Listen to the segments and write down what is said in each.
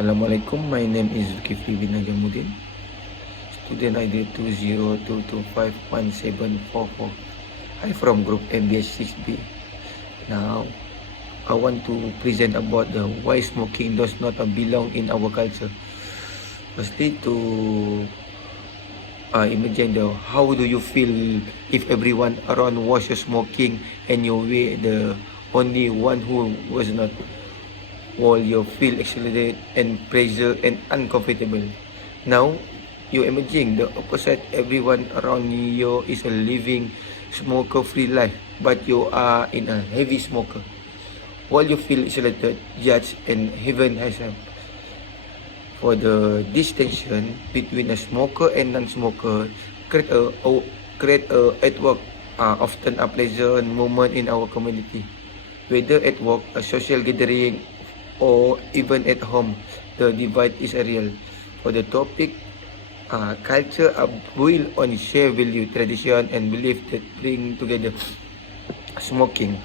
Assalamualaikum, my name is Zulkifli bin Najamuddin, student ID 202251744. I'm from group MBS 6B. Now, I want to present about the why smoking does not belong in our culture. Firstly, to imagine how do you feel if everyone around was smoking and you were the only one who was not. While you feel excited and pressure and uncomfortable. Now, you imagine the opposite. Everyone around you is a living smoker-free life, but you are in a heavy smoker. While you feel isolated, judged, and even has for the distinction between a smoker and non-smoker create a at work often a pleasant moment in our community. Whether at work, a social gathering, or even at home, the divide is real. For the topic, culture are built on shared value, tradition, and belief that bring together. Smoking,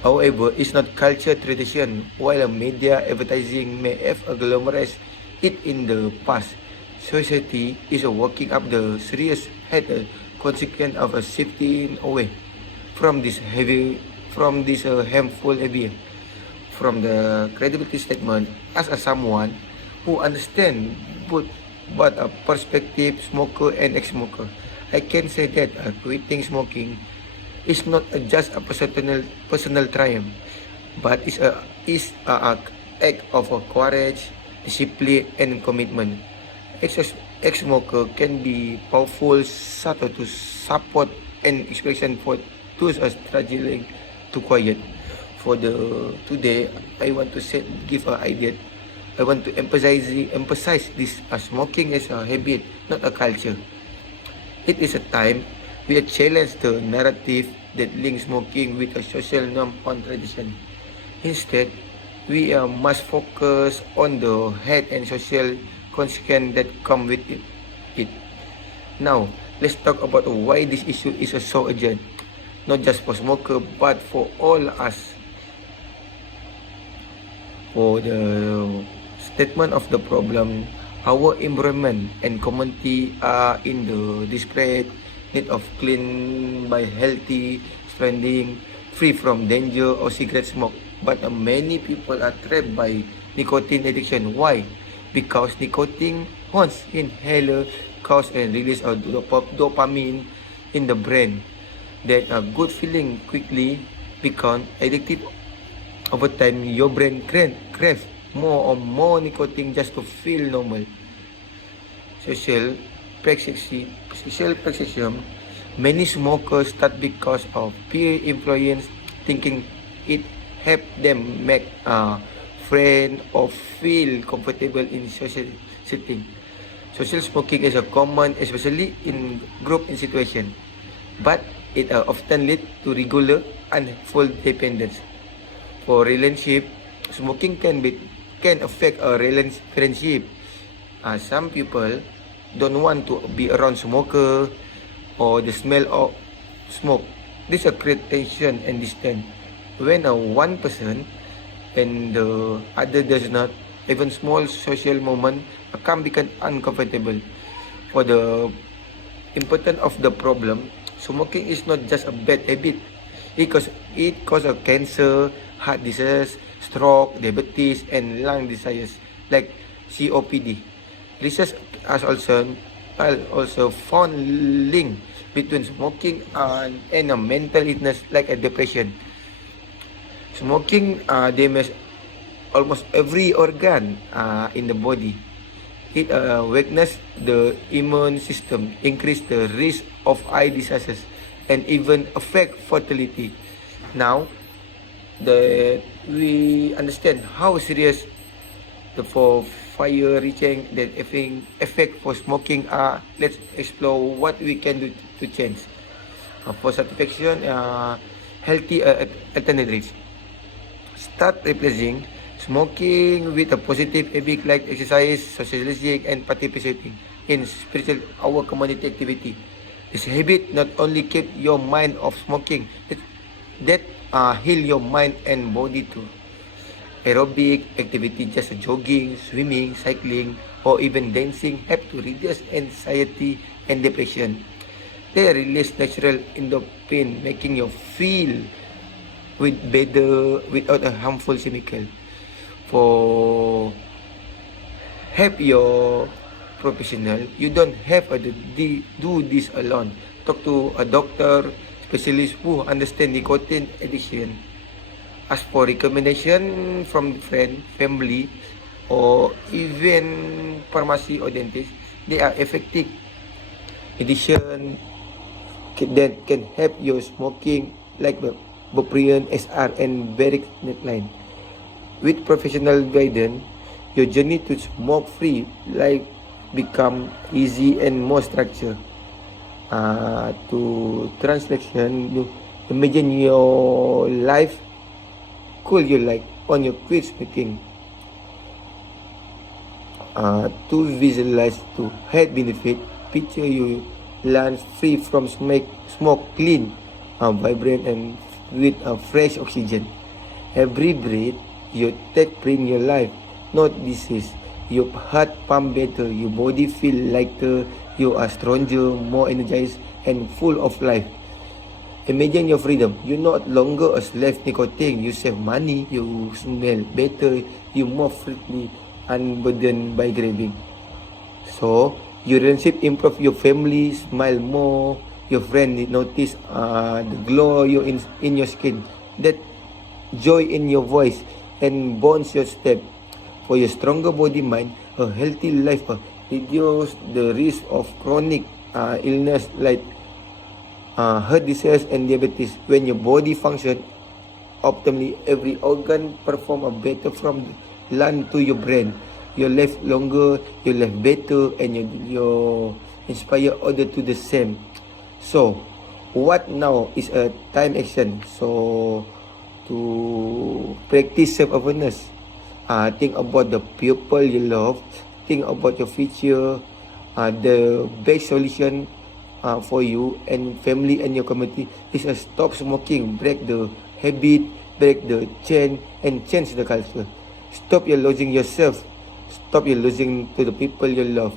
however, is not culture tradition. While media advertising may have glamorized it in the past, society is working up the serious head consequence of shifting away from this harmful behavior. From the credibility statement, as a someone who understands both a perspective smoker and ex-smoker, I can say that quitting smoking is not just a personal triumph, but is a act of courage, discipline, and commitment. Ex-smoker can be powerful subtle to support and expression for those struggling to quiet. For the today, I want to give an idea. I want to emphasize this smoking as a habit, not a culture. It is a time we challenge the narrative that links smoking with a social norm on tradition. Instead, we must focus on the health and social consequences that come with it. Now, let's talk about why this issue is so urgent, not just for smoker but for all us. For the statement of the problem, our environment and community are in the desperate need of clean by healthy surrounding, free from danger or cigarette smoke. But many people are trapped by nicotine addiction. Why? Because nicotine once inhaler cause and release of dopamine in the brain. That a good feeling quickly become addictive. Over time, your brain craves more nicotine just to feel normal. Social practitioner, many smokers start because of peer influence, thinking it help them make a friend or feel comfortable in social setting. Social smoking is a common, especially in group and situation, but it often leads to regular and full dependence. For relationship, smoking can affect a friendship. Some people don't want to be around smoker or the smell of smoke. This creates tension and distance. When one person and the other does not, even small social moment can become uncomfortable. For the importance of the problem, smoking is not just a bad habit. It causes cancer, heart disease, stroke, diabetes, and lung diseases like COPD. Research has also found link between smoking and a mental illness like a depression. Smoking damages almost every organ in the body. It weakens the immune system, increase the risk of eye diseases, and even affect fertility. Now that we understand how serious the far-reaching the effect for smoking are, let's explore what we can do to change. For satisfaction, healthy alternatives. Start replacing smoking with a positive habit like exercise, socializing, and participating in spiritual our community activity. This habit not only keep your mind off smoking, that heal your mind and body too. Aerobic activity, just jogging, swimming, cycling, or even dancing help to reduce anxiety and depression. They release natural endorphin, making you feel with better without a harmful chemical. For help your professional, you don't have to do this alone. Talk to a doctor, specialist who understand nicotine addiction. Ask for recommendation from friend, family, or even pharmacy or dentist. They are effective addition that can help your smoking like Buprion, SR, and Beric Netline. With professional guidance, your journey to smoke-free life become easy and more structured. To translation, you imagine your life cool you like on your quit smoking. To visualize to health benefit, picture you land free from smoke clean, vibrant, and with fresh oxygen. Every breath you take bring your life, not disease. Your heart pump better, your body feel lighter, you are stronger, more energized, and full of life. Imagine your freedom. You're not longer a slave nicotine. You save money, you smell better, you more freely unburdened by craving. So, your relationship improve, your family smile more, your friend notice the glow in your skin, that joy in your voice, and bonds your step. For your stronger body mind, a healthy life reduce the risk of chronic illness like heart disease and diabetes. When your body function optimally, every organ perform a better from the lung to your brain. You live longer, you live better, and you inspire others to the same. So, what now is a time action? So, to practice self-awareness, think about the people you love, think about your future, the best solution for you and family and your community is a stop smoking, break the habit, break the chain, and change the culture. Stop your losing yourself, stop your losing to the people you love.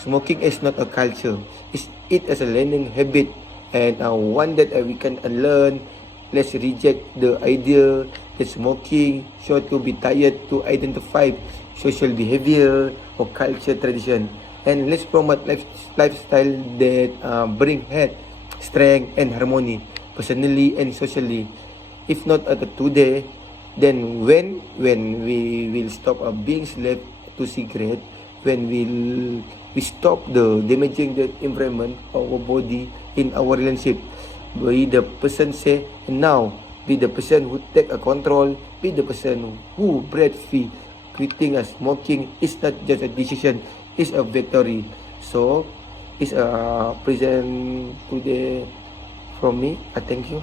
Smoking is not a culture, it is a learning habit, and one that we can unlearn. Let's reject the idea that smoking should to be tied to identify social behavior or culture tradition. And let's promote lifestyle that bring health, strength, and harmony, personally and socially. If not today, then when we will stop being slave to cigarette, when we stop the damaging the environment of our body in our relationship. Be the person say now, be the person who take a control, be the person who breathe free. Quitting smoking is not just a decision, it's a victory. So, it's a present today from me. I thank you.